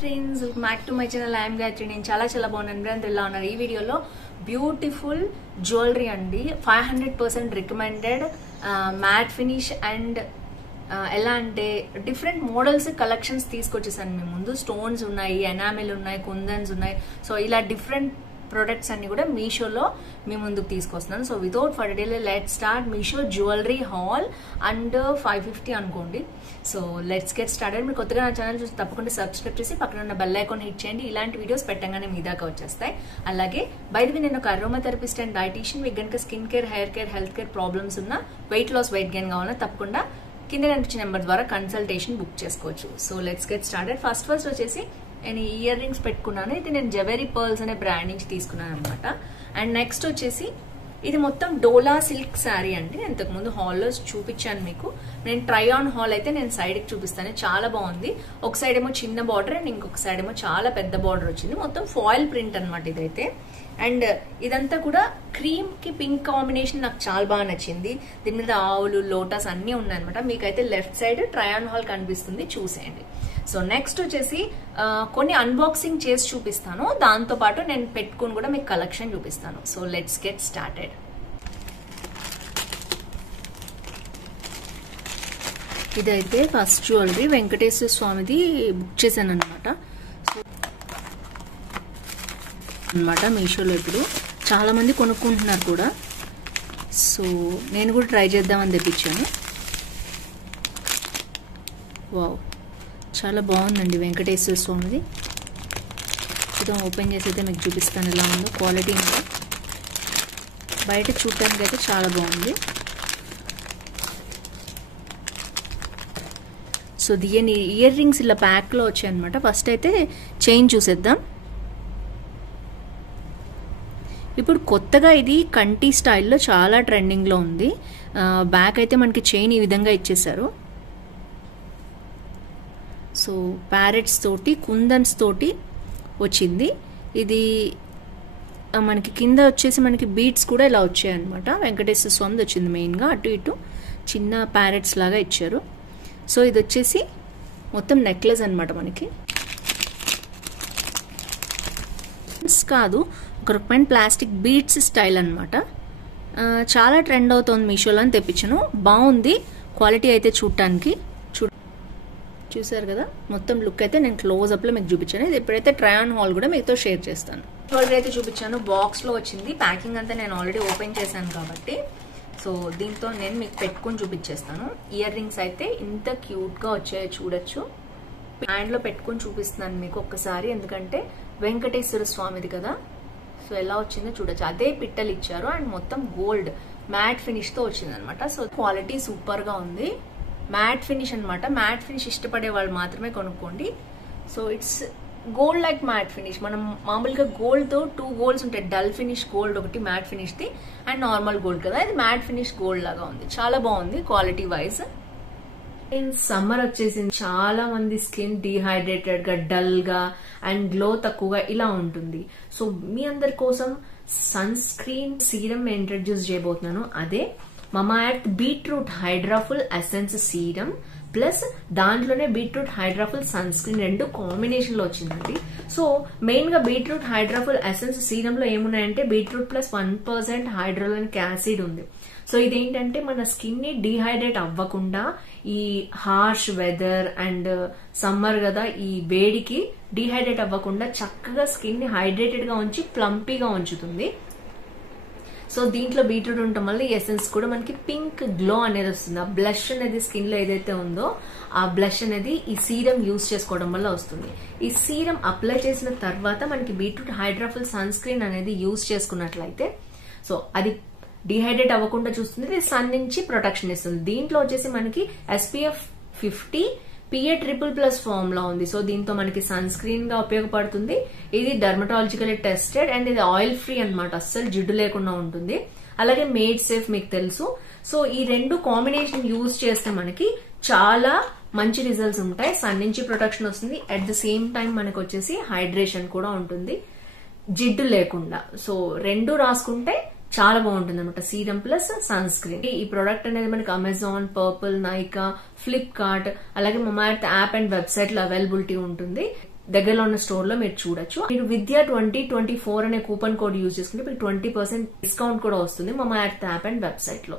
Friends, welcome back to my channel. I'm Gayatri. నేను చాలా బాగున్నాను. మీరందరూ ఎలా ఉన్నారు? ఈ వీడియోలో బ్యూటిఫుల్ జ్యువెలరీ అండి, 500% రికమెండెడ్ మ్యాట్ ఫినిష్ అండ్ ఎలా అంటే డిఫరెంట్ మోడల్స్ కలెక్షన్స్ తీసుకొచ్చేసాను మీ ముందు. స్టోన్స్ ఉన్నాయి, ఎనామిల్ ఉన్నాయి, కుందన్స్ ఉన్నాయి. సో ఇలా డిఫరెంట్ ప్రొడక్ట్స్ అన్ని కూడా మీషోలో మీ ముందుకు తీసుకొస్తున్నాను. So without further delay let's start Meesho jewellery haul under 550 అనుకోండి. So let's get started. మీరు కొత్తగా నా ఛానల్ చూసి తప్పకుండా సబ్స్క్రైబ్ చేసి పక్కన ఉన్న బెల్ ఐకాన్ హిట్ చేయండి. ఇలాంటి వీడియోస్ పెట్టగానే మీ దాకా వచ్చేస్తాయి. అలాగే బయటవి నేను ఒక అరోమా థెరపిస్ట్ అండ్ డైటీషియన్. మీకు కనుక skin care, hair care, health care problems ఉన్న, వెయిట్ లాస్, వెయిట్ గెయిన్ కావాలన్నా తప్పకుండా కింద కనిపించిన నెంబర్ ద్వారా కన్సల్టేషన్ బుక్ చేసుకోవచ్చు. So let's get started. First వచ్చేసి నేను ఇయర్ రింగ్స్ పెట్టుకున్నాను. ఇది నేను జెవెరీ పర్ల్స్ అనే బ్రాండ్ నుంచి తీసుకున్నాను అనమాట. అండ్ నెక్స్ట్ వచ్చేసి ఇది మొత్తం డోలా సిల్క్ శారీ అండి. ఇంతకుముందు హాల్లో చూపించాను మీకు. నేను ట్రై ఆన్ హాల్ అయితే నేను సైడ్కి చూపిస్తాను. చాలా బాగుంది. ఒక సైడ్ ఏమో చిన్న బార్డర్ అండ్ ఇంకొక సైడ్ ఏమో చాలా పెద్ద బార్డర్ వచ్చింది. మొత్తం ఫాయిల్ ప్రింట్ అనమాట ఇదైతే. అండ్ ఇదంతా కూడా క్రీమ్ కి పింక్ కాంబినేషన్ నాకు చాలా బాగా నచ్చింది. దీని మీద ఆవులు, లోటస్ అన్నీ ఉన్నాయన్నమాట. మీకైతే left side try on hall కనిపిస్తుంది, చూసేయండి. సో నెక్స్ట్ వచ్చేసి కొన్ని అన్బాక్సింగ్ చేసి చూపిస్తాను. దాంతో పాటు నేను పెట్టుకుని కూడా మీకు కలెక్షన్ చూపిస్తాను. So let's get started. ఇదైతే ఫస్ట్ జ్యువెలరీ వెంకటేశ్వర స్వామిది బుక్ చేశాను అనమాట. మీషోలో ఇప్పుడు చాలా మంది కొనుక్కుంటున్నారు కూడా. సో నేను కూడా ట్రై చేద్దామని తెప్పించాను. వావ్, చాలా బాగుందండి వెంకటేశ్వర స్వామిది. ఇది ఓపెన్ చేసి అయితే మీకు చూపిస్తాను ఎలా ఉందో. క్వాలిటీ ఉంది, బయట చూడటానికి అయితే చాలా బాగుంది. సో దీని ఇయర్ రింగ్స్ ఇలా ప్యాక్లో వచ్చాయి అనమాట. ఫస్ట్ అయితే చైన్ చూసేద్దాం. ఇప్పుడు కొత్తగా ఇది కంటి స్టైల్లో చాలా ట్రెండింగ్లో ఉంది. బ్యాక్ అయితే మనకి చైన్ ఈ విధంగా ఇచ్చేసారు. సో ప్యారెట్స్ తోటి, కుందన్స్ తోటి వచ్చింది. ఇది మనకి కింద వచ్చేసి మనకి బీడ్స్ కూడా ఇలా వచ్చాయి అనమాట. వెంకటేశ్వర స్వామిది వచ్చింది మెయిన్గా. అటు ఇటు చిన్న ప్యారెట్స్ లాగా ఇచ్చారు. సో ఇది వచ్చేసి మొత్తం నెక్లెస్ అనమాట. మనకి కాదు, ఒక రకమైన ప్లాస్టిక్ బీడ్స్ స్టైల్ అనమాట. చాలా ట్రెండ్ అవుతుంది మీషోలో అని తెప్పించాను. బాగుంది క్వాలిటీ అయితే చూడటానికి. చూసారు కదా, మొత్తం లుక్ అయితే నేను క్లోజ్ అప్ లో మీకు చూపించాను. ఇది ఇప్పుడైతే ట్రై ఆన్ హాల్ కూడా మీతో షేర్ చేస్తాను. జ్యువెలరీ అయితే చూపించాను, బాక్స్ లో వచ్చింది. ప్యాకింగ్ అంతా నేను ఆల్రెడీ ఓపెన్ చేశాను కాబట్టి సో దీంతో నేను మీకు పెట్టుకుని చూపించేస్తాను. ఇయర్ రింగ్స్ అయితే ఇంత క్యూట్ గా వచ్చాయో చూడొచ్చు. హ్యాండ్ లో పెట్టుకుని చూపిస్తున్నాను మీకు ఒక్కసారి, ఎందుకంటే వెంకటేశ్వర స్వామిది కదా. సో ఎలా వచ్చిందో చూడొచ్చు. అదే పిట్టలు ఇచ్చారు అండ్ మొత్తం గోల్డ్ మ్యాట్ ఫినిష్ తో వచ్చింది అనమాట. సో క్వాలిటీ సూపర్ గా ఉంది. మ్యాట్ ఫినిష్ అనమాట. మ్యాట్ ఫినిష్ ఇష్టపడే వాళ్ళు మాత్రమే కొనుక్కోండి. So it's gold like matte finish. మనం మామూలుగా గోల్డ్ తో 2 గోల్డ్స్ ఉంటాయి. డల్ ఫినిష్ గోల్డ్ ఒకటి, మ్యాట్ ఫినిష్ ది, అండ్ నార్మల్ గోల్డ్ కదా. ఇది మ్యాట్ ఫినిష్ గోల్డ్ లాగా ఉంది. చాలా బాగుంది క్వాలిటీ వైజ్. సమ్మర్ వచ్చేసింది. చాలా మంది స్కిన్ డీహైడ్రేటెడ్ గా, డల్ గా అండ్ గ్లో తక్కువగా ఇలా ఉంటుంది. సో మీ అందరి కోసం సన్ స్క్రీన్ సీరం ఇంట్రడ్యూస్ చేయబోతున్నాను. అదే Mamaearth beetroot hydraful essence serum plus దాంట్లోనే బీట్రూట్ హైడ్రాఫుల్ సన్ స్క్రీన్, రెండు కాంబినేషన్ లో వచ్చిందండి. సో మెయిన్ గా బీట్రూట్ హైడ్రాఫుల్ ఎసెన్స్ సీరం లో ఏమున్నాయంటే బీట్రూట్ ప్లస్ 1% హైడ్రోలానిక్ యాసిడ్ ఉంది. సో ఇదేంటంటే మన స్కిన్ ని డీహైడ్రేట్ అవ్వకుండా, ఈ హార్ష్ వెదర్ అండ్ సమ్మర్ కదా, ఈ వేడికి డీహైడ్రేట్ అవ్వకుండా చక్కగా స్కిన్ ని హైడ్రేటెడ్ గా ఉంచి ప్లంపీగా ఉంచుతుంది. సో దీంట్లో బీట్రూట్ ఉండటం వల్ల ఈ ఎసెన్స్ కూడా మనకి పింక్ గ్లో అనేది వస్తుంది. ఆ బ్లష్ అనేది స్కిన్ లో ఏదైతే ఉందో ఆ బ్లష్ అనేది ఈ సీరం యూజ్ చేసుకోవడం వల్ల వస్తుంది. ఈ సీరం అప్లై చేసిన తర్వాత మనకి బీట్రూట్ హైడ్రాఫుల్ సన్ స్క్రీన్ అనేది యూజ్ చేసుకున్నట్లయితే సో అది డిహైడ్రేట్ అవ్వకుండా చూస్తుంది. ఇది సన్ నుంచి ప్రొటెక్షన్ ఇస్తుంది. దీంట్లో వచ్చేసి మనకి SPF 50 PA++ ఫామ్ లో ఉంది. సో దీంతో మనకి సన్ స్క్రీన్ గా ఉపయోగపడుతుంది. ఇది డర్మటాలజికల్ టెస్టెడ్ అండ్ ఇది ఆయిల్ ఫ్రీ అనమాట. అస్సలు జిడ్డు లేకుండా ఉంటుంది. అలాగే మేడ్ సేఫ్ మీకు తెలుసు. సో ఈ రెండు కాంబినేషన్ యూజ్ చేస్తే మనకి చాలా మంచి రిజల్ట్స్ ఉంటాయి. సన్ నుంచి ప్రొటెక్షన్ వస్తుంది, అట్ ద సేమ్ టైం మనకు వచ్చేసి హైడ్రేషన్ కూడా ఉంటుంది, జిడ్డు లేకుండా. సో రెండు రాసుకుంటే చాలా బాగుంటుంది అనమాట. Serum plus sunscreen. ఈ ప్రొడక్ట్ అనేది మనకి అమెజాన్, పర్పుల్, నైకా, ఫ్లిప్కార్ట్ అలాగే మమాఎర్త్ యాప్ అండ్ వెబ్సైట్ లో అవైలబిలిటీ ఉంటుంది. దగ్గరలో ఉన్న స్టోర్ లో మీరు చూడొచ్చు. మీరు విద్య 2024 అనే కూపన్ కోడ్ యూజ్ చేసుకుంటే మీకు 20% డిస్కౌంట్ కూడా వస్తుంది మమా ఎర్త్ యాప్ అండ్ వెబ్సైట్ లో.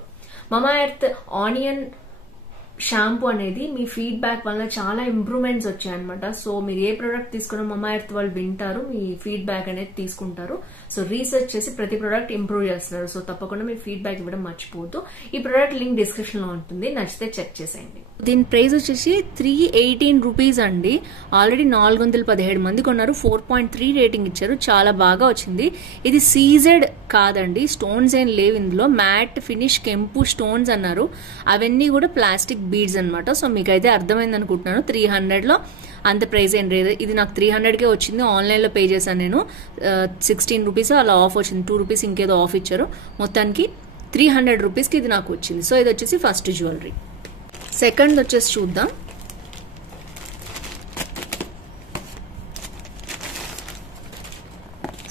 మమా ఎర్త్ ఆనియన్ షాంపూ అనేది మీ ఫీడ్బ్యాక్ వల్ల చాలా ఇంప్రూవ్మెంట్స్ వచ్చాయన్నమాట. సో మీరు ఏ ప్రొడక్ట్ తీసుకున్నా మమా ఎర్త్ వాళ్ళు వింటారు, మీ ఫీడ్బ్యాక్ అనేది తీసుకుంటారు. సో రీసెర్చ్ చేసి ప్రతి ప్రొడక్ట్ ఇంప్రూవ్ చేస్తున్నారు. సో తప్పకుండా మీ ఫీడ్బ్యాక్ ఇవ్వడం మర్చిపోవద్దు. ఈ ప్రొడక్ట్ లింక్ డిస్క్రిప్షన్ లో ఉంటుంది, నచ్చితే చెక్ చేసేయండి. దీని ప్రైస్ వచ్చేసి 318 రూపీస్ అండి. ఆల్రెడీ 417 మంది కొన్నారు, 4.3 రేటింగ్ ఇచ్చారు, చాలా బాగా వచ్చింది. ఇది సీజెడ్ కాదండి, స్టోన్స్ ఏం లేవు ఇందులో, మ్యాట్ ఫినిష్ కెంపు స్టోన్స్ అన్నారు. అవన్నీ కూడా ప్లాస్టిక్ బీడ్స్ అనమాట. సో మీకైతే అర్థమైంది అనుకుంటున్నాను. 300 లో అంత ప్రైస్ ఏం లేదు. ఇది నాకు 300కే వచ్చింది, ఆన్లైన్ లో పే చేశాను నేను. 16 రూపీస్ అలా ఆఫ్ వచ్చింది, 2 రూపీస్ ఇంకేదో ఆఫ్ ఇచ్చారు. మొత్తానికి 300 రూపీస్కి ఇది నాకు వచ్చింది. సో ఇది వచ్చేసి ఫస్ట్ జ్యువెలరీ. సెకండ్ వచ్చేసి చూద్దాం.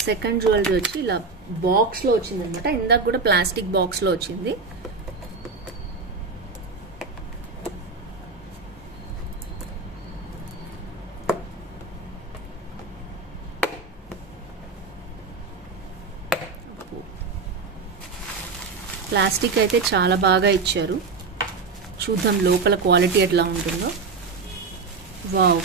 సెకండ్ జ్యువెలరీ వచ్చి ఇలా బాక్స్ లో వచ్చింది అనమాట. ఇందాక కూడా ప్లాస్టిక్ బాక్స్ లో వచ్చింది. ప్లాస్టిక్ అయితే చాలా బాగా ఇచ్చారు. చూద్దాం లోపల క్వాలిటీ ఎట్లా ఉంటుందో. వావ్,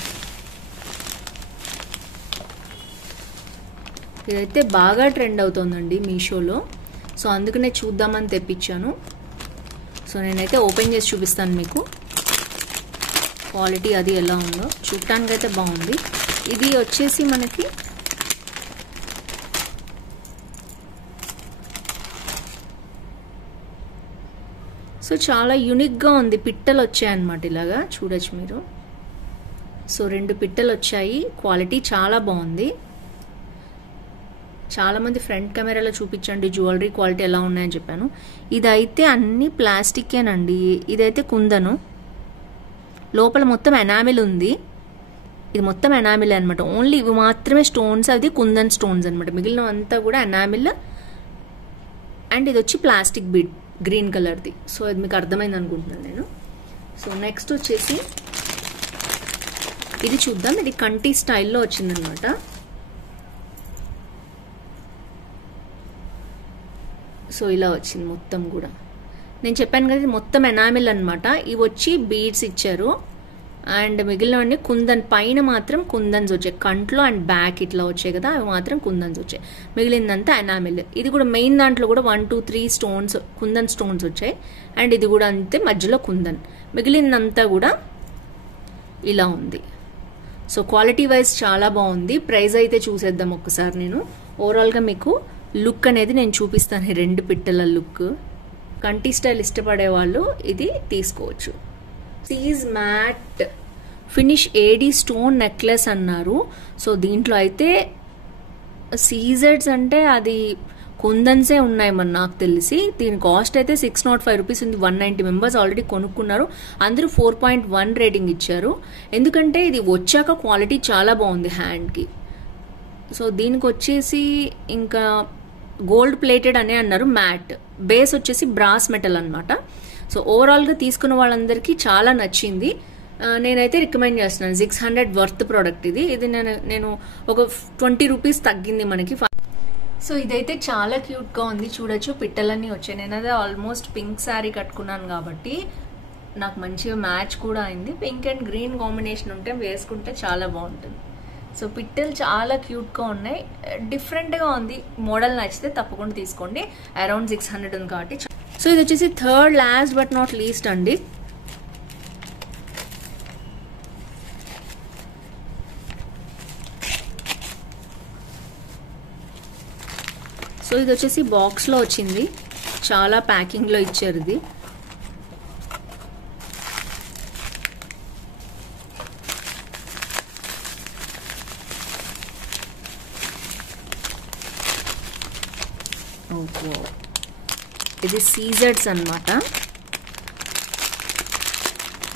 ఇదైతే బాగా ట్రెండ్ అవుతుందండి మీషోలో. సో అందుకనే చూద్దామని తెప్పించాను. సో నేనైతే ఓపెన్ చేసి చూపిస్తాను మీకు క్వాలిటీ అది ఎలా ఉందో. చూడటానికి అయితే బాగుంది. ఇది వచ్చేసి మనకి సో చాలా యూనిక్గా ఉంది. పిట్టలు వచ్చాయన్నమాట, ఇలాగా చూడొచ్చు మీరు. సో 2 పిట్టలు వచ్చాయి. క్వాలిటీ చాలా బాగుంది. చాలా మంది ఫ్రంట్ కెమెరాలో చూపించండి జ్యువెలరీ క్వాలిటీ ఎలా ఉన్నాయని చెప్పాను. ఇదైతే అన్ని ప్లాస్టికేనండి. ఇదైతే కుందను, లోపల మొత్తం ఎనామిల్ ఉంది. ఇది మొత్తం ఎనామిల్ అనమాట. ఓన్లీ ఇవి మాత్రమే స్టోన్స్, అది కుందన్ స్టోన్స్ అనమాట. మిగిలిన అంతా కూడా ఎనామిల్. అండ్ ఇది వచ్చి ప్లాస్టిక్ బీడ్ గ్రీన్ కలర్ది. సో ఇది మీకు అర్థమైంది అనుకుంటున్నాను నేను. సో నెక్స్ట్ వచ్చేసి ఇది చూద్దాం. ఇది కంటి స్టైల్లో వచ్చిందనమాట. సో ఇలా వచ్చింది మొత్తం కూడా. నేను చెప్పాను కదా ఇది మొత్తం ఎనామిల్ అనమాట. ఇవి వచ్చి బీడ్స్ ఇచ్చారు. అండ్ మిగిలినవన్నీ కుందన్, పైన మాత్రం కుందన్స్ వచ్చాయి. కంట్లో అండ్ బ్యాక్ ఇట్లా వచ్చాయి కదా, అవి మాత్రం కుందన్స్ వచ్చాయి. మిగిలిందంతా ఎనామిల్. ఇది కూడా మెయిన్ దాంట్లో కూడా 1, 2, 3 స్టోన్స్, కుందన్ స్టోన్స్ వచ్చాయి. అండ్ ఇది కూడా అంతే, మధ్యలో కుందన్. మిగిలిందంతా కూడా ఇలా ఉంది. సో క్వాలిటీ వైజ్ చాలా బాగుంది. ప్రైస్ అయితే చూసేద్దాం ఒక్కసారి. నేను ఓవరాల్గా మీకు లుక్ అనేది నేను చూపిస్తాను. 2 పిట్టల లుక్. కంటి స్టైల్ ఇష్టపడే వాళ్ళు ఇది తీసుకోవచ్చు. CZ matte finish AD stone necklace అన్నారు. సో దీంట్లో అయితే సీజెడ్స్ అంటే అది కుందన్సే ఉన్నాయి మరి నాకు తెలిసి. దీని కాస్ట్ అయితే 605 రూపీస్ ఉంది. 190 మెంబర్స్ ఆల్రెడీ కొనుక్కున్నారు. అందరూ 4.1 రేటింగ్ ఇచ్చారు. ఎందుకంటే ఇది వచ్చాక క్వాలిటీ చాలా బాగుంది హ్యాండ్కి. సో దీనికి వచ్చేసి ఇంకా గోల్డ్ ప్లేటెడ్ అనే అన్నారు. మ్యాట్ బేస్ వచ్చేసి బ్రాస్ మెటల్ అనమాట. సో ఓవరాల్గా తీసుకున్న వాళ్ళందరికీ చాలా నచ్చింది. నేనైతే రికమెండ్ చేస్తున్నాను. 600 వర్త్ ప్రోడక్ట్ ఇది. ఇది నేను ఒక 20 రూపీస్ తగ్గింది మనకి. సో ఇదైతే చాలా క్యూట్గా ఉంది. చూడొచ్చు పిట్టలన్నీ వచ్చాయి. నేను అదే ఆల్మోస్ట్ పింక్ శారీ కట్టుకున్నాను కాబట్టి నాకు మంచిగా మ్యాచ్ కూడా అయింది. పింక్ అండ్ గ్రీన్ కాంబినేషన్ ఉంటే వేసుకుంటే చాలా బాగుంటుంది. సో పిట్టలు చాలా క్యూట్గా ఉన్నాయి. డిఫరెంట్గా ఉంది. మోడల్ నచ్చితే తప్పకుండా తీసుకోండి. అరౌండ్ 600 ఉంది కాబట్టి. సో ఇది వచ్చేసి third last but not least అండి. సో ఇది వచ్చేసి బాక్స్లో వచ్చింది. చాలా ప్యాకింగ్లో ఇచ్చారు ఇది. ఇది సీజెడ్స్ అన్నమాట.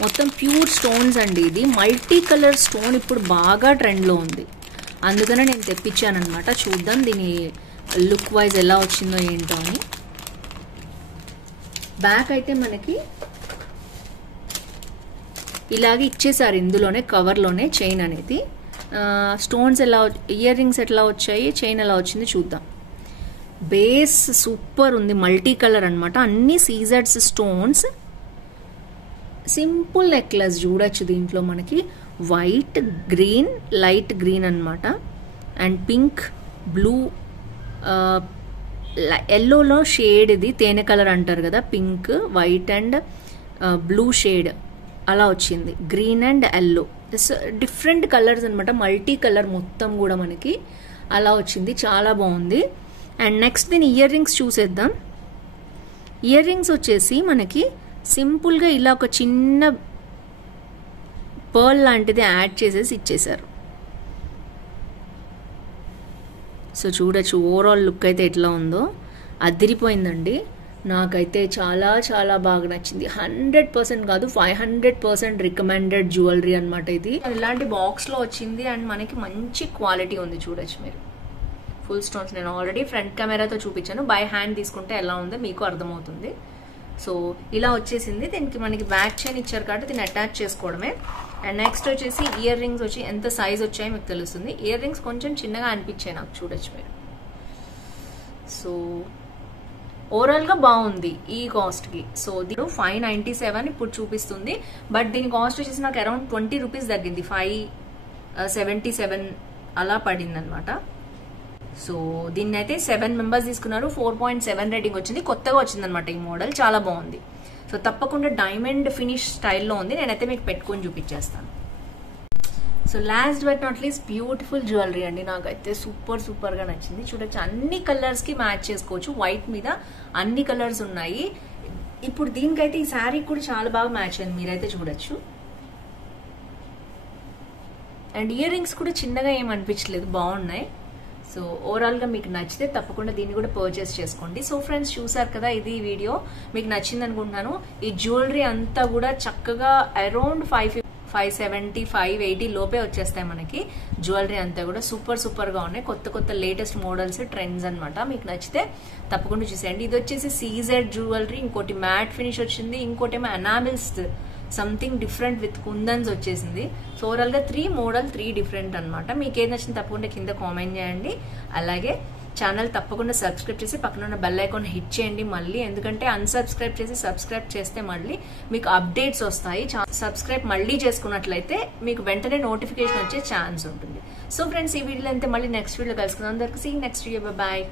మొత్తం ప్యూర్ స్టోన్స్ అండి. ఇది మల్టీ కలర్ స్టోన్ ఇప్పుడు బాగా ట్రెండ్లో ఉంది. అందుకనే నేను తెప్పించాను అనమాట. చూద్దాం దీని లుక్ వైజ్ ఎలా వచ్చిందో ఏంటో అని. బ్యాక్ అయితే మనకి ఇలాగే ఇచ్చేసారు ఇందులోనే, కవర్లోనే చైన్ అనేది. స్టోన్స్ ఎలా, ఇయర్ రింగ్స్ ఎట్లా వచ్చాయి, చైన్ ఎలా వచ్చింది చూద్దాం. బేస్ సూపర్ ఉంది, మల్టీ కలర్ అనమాట, అన్ని సీజర్స్ స్టోన్స్. సింపుల్ నెక్లెస్ చూడొచ్చు. దీంట్లో మనకి వైట్, గ్రీన్, లైట్ గ్రీన్ అనమాట, అండ్ పింక్, బ్లూ, ఎల్లోలో షేడ్, ఇది తేనె కలర్ అంటారు కదా, pink, white and blue shade అలా వచ్చింది, green and yellow, different colours అనమాట, మల్టీ కలర్ మొత్తం కూడా మనకి అలా వచ్చింది, చాలా బాగుంది. అండ్ నెక్స్ట్ దీని ఇయర్ రింగ్స్ చూసేద్దాం. ఇయర్ రింగ్స్ వచ్చేసి మనకి సింపుల్గా ఇలా ఒక చిన్న పర్ల్ లాంటిది యాడ్ చేసేసి ఇచ్చేసారు. సో చూడొచ్చు ఓవరాల్ లుక్ అయితే ఎట్లా ఉందో, అదిరిపోయిందండి. నాకైతే చాలా చాలా బాగా నచ్చింది. 100% కాదు, 500% రికమెండెడ్ జ్యువెలరీ అనమాట ఇది. ఇలాంటి బాక్స్లో వచ్చింది అండ్ మనకి మంచి క్వాలిటీ ఉంది. చూడొచ్చు మీరు ఫుల్ స్టోన్స్. నేను ఆల్రెడీ ఫ్రంట్ కెమెరాతో చూపించాను, బై హ్యాండ్ తీసుకుంటే ఎలా ఉందో మీకు అర్థమవుతుంది. సో ఇలా వచ్చేసింది. దీనికి మనకి బ్యాక్ చైన్ ఇచ్చారు కాబట్టి దీన్ని అటాచ్ చేసుకోవడమే. అండ్ నెక్స్ట్ వచ్చేసి ఇయర్ రింగ్స్ వచ్చి ఎంత సైజ్ వచ్చాయో మీకు తెలుస్తుంది. ఇయర్ రింగ్స్ కొంచెం చిన్నగా అనిపించాయి నాకు, చూడొచ్చు మీరు. సో ఓవరాల్గా బాగుంది ఈ కాస్ట్కి. సో దీని 597 ఇప్పుడు చూపిస్తుంది, బట్ దీని కాస్ట్ వచ్చేసి నాకు అరౌండ్ 20 రూపీస్ తగ్గింది, 577 అలా పడింది అనమాట. సో దీన్ని అయితే 7 మెంబర్స్ తీసుకున్నారు, 4.7 రేటింగ్ వచ్చింది. కొత్తగా వచ్చిందనమాట ఈ మోడల్, చాలా బాగుంది. సో తప్పకుండా డైమండ్ ఫినిష్ స్టైల్లో ఉంది. నేనైతే మీకు పెట్టుకొని చూపించేస్తాను. So last but not least beautiful jewellery అండి, నాకైతే సూపర్గా నచ్చింది. చూడొచ్చు అన్ని కలర్స్కి మ్యాచ్ చేసుకోవచ్చు, వైట్ మీద అన్ని కలర్స్ ఉన్నాయి. ఇప్పుడు దీనికైతే ఈ శారీ కూడా చాలా బాగా మ్యాచ్ అయింది, మీరైతే చూడొచ్చు. అండ్ ఇయర్ రింగ్స్ కూడా చిన్నగా ఏం అనిపించలేదు, బాగున్నాయి. సో ఓవరాల్గా మీకు నచ్చితే తప్పకుండా దీన్ని కూడా పర్చేస్ చేసుకోండి. సో ఫ్రెండ్స్ చూసారు కదా, ఇది వీడియో మీకు నచ్చింది అనుకుంటున్నాను. ఈ జ్యువెలరీ అంతా కూడా చక్కగా అరౌండ్ 570, 580 లోపే వచ్చేస్తాయి మనకి. జ్యువెలరీ అంతా కూడా సూపర్గా ఉన్నాయి, కొత్త లేటెస్ట్ మోడల్స్, ట్రెండ్స్ అనమాట. మీకు నచ్చితే తప్పకుండా చూసేయండి. ఇది వచ్చేసి సీజెడ్ జ్యువెలరీ, ఇంకోటి మ్యాట్ ఫినిష్ వచ్చింది, ఇంకోటి ఏమో ఎనామిల్స్ సంథింగ్ డిఫరెంట్ విత్ కుందన్స్ వచ్చేసింది. సో ఓవరాల్గా 3 మోడల్ 3 డిఫరెంట్ అనమాట. మీకు ఏది నచ్చింది తప్పకుండా కింద కామెంట్ చేయండి. అలాగే ఛానల్ తప్పకుండా సబ్స్క్రైబ్ చేసి పక్కన ఉన్న బెల్ ఐకాన్ హిట్ చేయండి మళ్ళీ, ఎందుకంటే అన్సబ్స్క్రైబ్ చేసి సబ్స్క్రైబ్ చేస్తే మళ్ళీ మీకు అప్డేట్స్ వస్తాయి. సబ్స్క్రైబ్ మళ్ళీ చేసుకున్నట్లయితే మీకు వెంటనే నోటిఫికేషన్ వచ్చే ఛాన్స్ ఉంటుంది. సో ఫ్రెండ్స్ ఈ వీడియోలో అయితే మళ్ళీ నెక్స్ట్ వీడియో కలుసుకుందాం. అందరికీ సీ నెక్స్ట్ వీడియో, బాయ్.